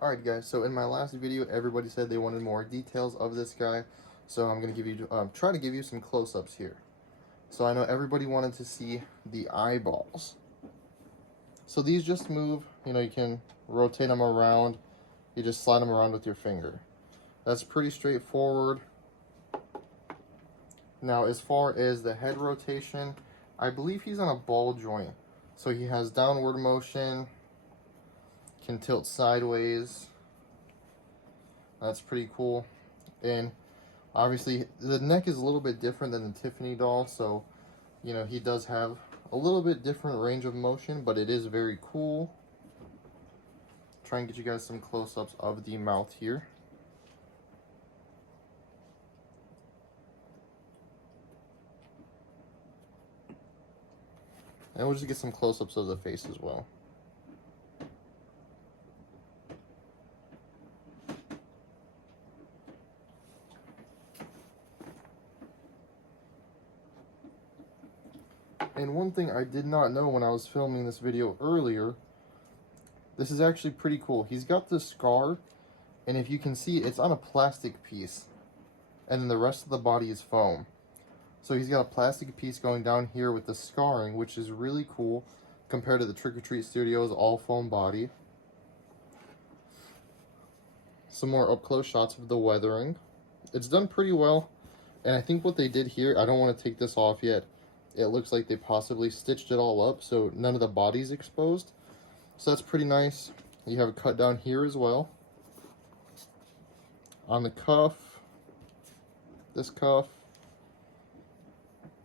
Alright guys, so in my last video, everybody said they wanted more details of this guy, so I'm going to give you, try to give you some close-ups here. So I know everybody wanted to see the eyeballs. So these just move, you can rotate them around, you just slide them around with your finger. That's pretty straightforward. Now as far as the head rotation, I believe he's on a ball joint. So he has downward motion, can tilt sideways. That's pretty cool. And obviously the neck is a little bit different than the Tiffany doll, so he does have a little bit different range of motion, but it is very cool. Try and get you guys some close-ups of the mouth here. And we'll just get some close-ups of the face as well. And one thing I did not know when I was filming this video earlier, this is actually pretty cool. He's got this scar, and if you can see, it's on a plastic piece. And then the rest of the body is foam. So he's got a plastic piece going down here with the scarring, which is really cool compared to the Trick or Treat Studios all foam body. Some more up-close shots of the weathering. It's done pretty well, and I think what they did here, I don't want to take this off yet. It looks like they possibly stitched it all up so none of the body's exposed. So that's pretty nice. You have a cut down here as well. On the cuff, this cuff,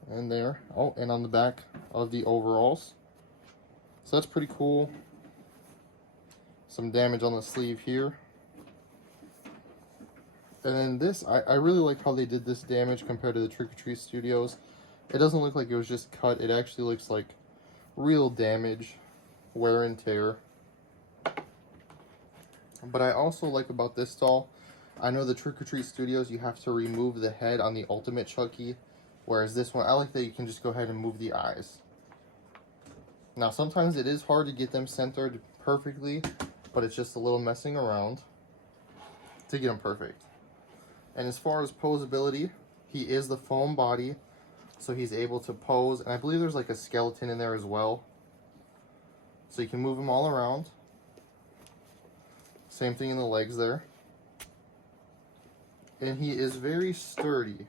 and there. Oh, and on the back of the overalls. So that's pretty cool. Some damage on the sleeve here. And then this, I really like how they did this damage compared to the Trick or Treat Studios. It doesn't look like it was just cut. It actually looks like real damage, wear and tear. But I also like about this doll, I know the Trick or Treat Studios, you have to remove the head on the Ultimate Chucky. Whereas this one, I like that you can just go ahead and move the eyes. Now, sometimes it is hard to get them centered perfectly, but it's just a little messing around to get them perfect. And as far as posability, he is the foam body, so he's able to pose. And I believe there's like a skeleton in there as well. So you can move him all around. Same thing in the legs there. And he is very sturdy.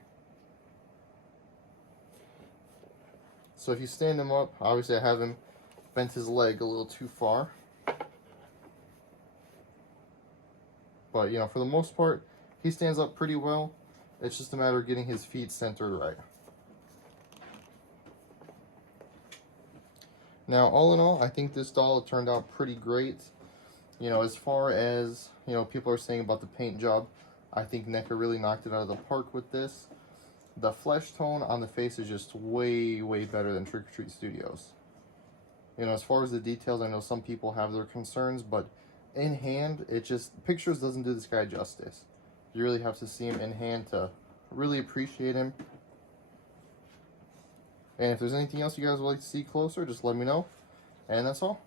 So if you stand him up, obviously I have him bent his leg a little too far. But, for the most part, he stands up pretty well. It's just a matter of getting his feet centered right. Now, all in all, I think this doll turned out pretty great. As far as, people are saying about the paint job, I think Neca really knocked it out of the park with this. The flesh tone on the face is just way, way better than Trick or Treat Studios. As far as the details, I know some people have their concerns, but in hand, pictures doesn't do this guy justice. You really have to see him in hand to really appreciate him. And if there's anything else you guys would like to see closer, just let me know. And that's all.